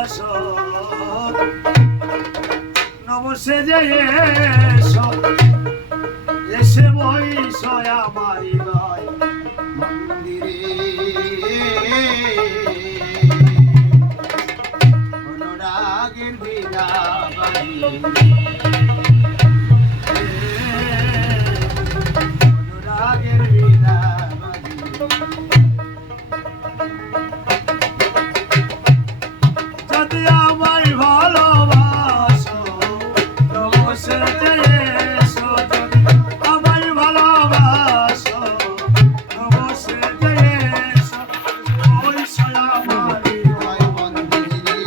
বাসর নবসে যে এসো এসে বইস আমার হৃদয় মন্দিরে অনুরাগের বিনা বাজিয়ে অনুরাগের বিনা যদি আমায় ভালোবাসো নবসে যে এসো যদি আমায় ভালোবাসো নবসে যে এসো ওই আমার হৃদয় মন্দিরে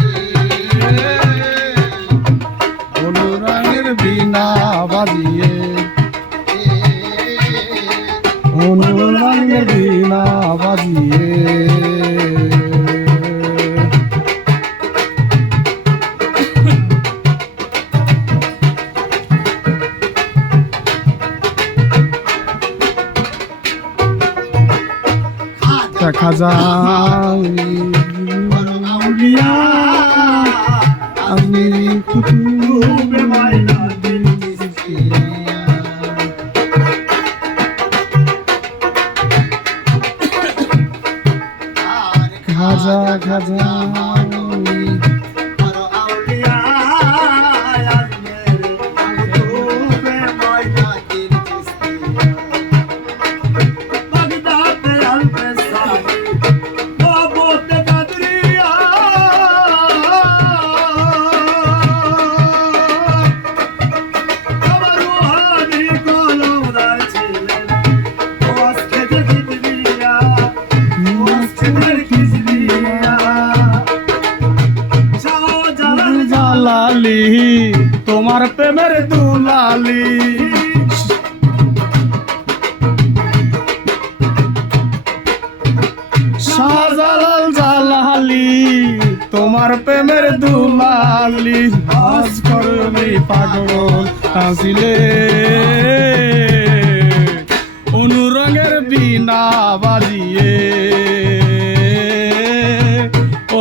অনুরাগের বিনা বাজিয়ে অনুরাগের বিনা বাজিয়ে খাজা আমি কুতুবে মাইনা দিল খাজা খাজা জালালি তোমার প্রেমের দুলালি শাহজালাল জালালি তোমার প্রেমের দুলালি আজ করবি পাগল হাসিলে অনুরঙের বিনা বাজিয়ে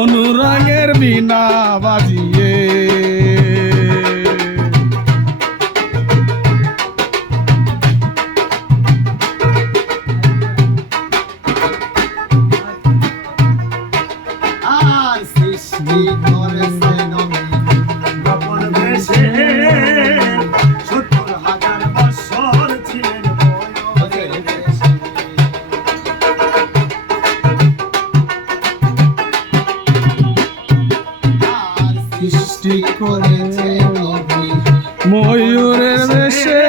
অনুরঙের বিনা বাজিয়ে আর সৃষ্টি করেছে নবী গোপন বেশে ৭০,০০০ বছর ছিলেন ময়ূরের বেশে আর সৃষ্টি করেছে নবী ময়ূরের বেশে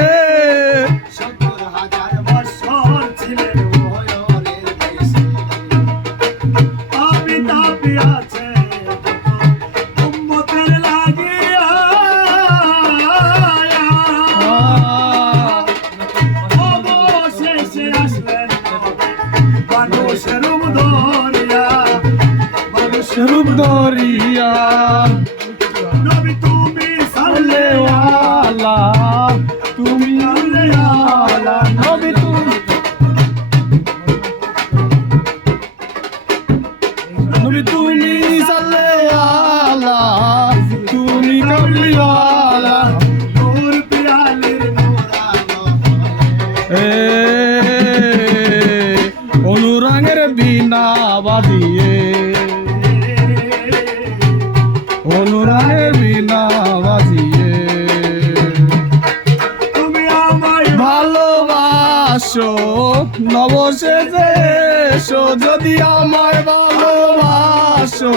৭০,০০০ বছর ছিলেন ময়ূরের বেশে আপনি তাপি আছে উম্মতের লাগিয়া অবশেষে আসলেন মানুষের রূপ ধরিয়া মানুষের রূপ দরিয়া নবী তুমি সাল্লে আলা তুমি আলা নবী তুমি নবী তুমি সাল্লে আলা তুমি কামলি আলা নূর পিয়ালির নূরানো অনুরাগের বিনা বাজিয়ে অনুরাগের বিনা বাজিয়ে তুমি আমায় ভালোবাসো নবশেষে এসো যদি আমায় ভালোবাসো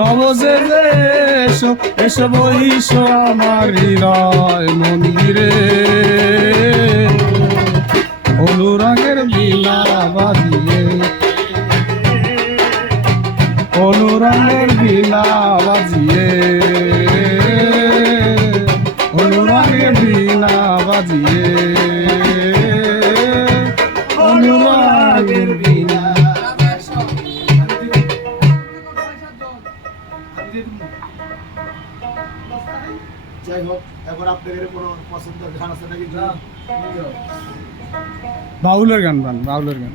নবশেষে এসো এসো বইসো আমার হৃদয় মন্দিরে অনুরাগের বিনা বাজিয়ে অনুরাগের বিনা বাজিয়ে অনুরাগের বিনা বাজিয়ে অনুরাগের বিনা যাই হোক এবার আপনাদের কোনো পছন্দের গান আছে নাকি বাউলের গান বাউলের গান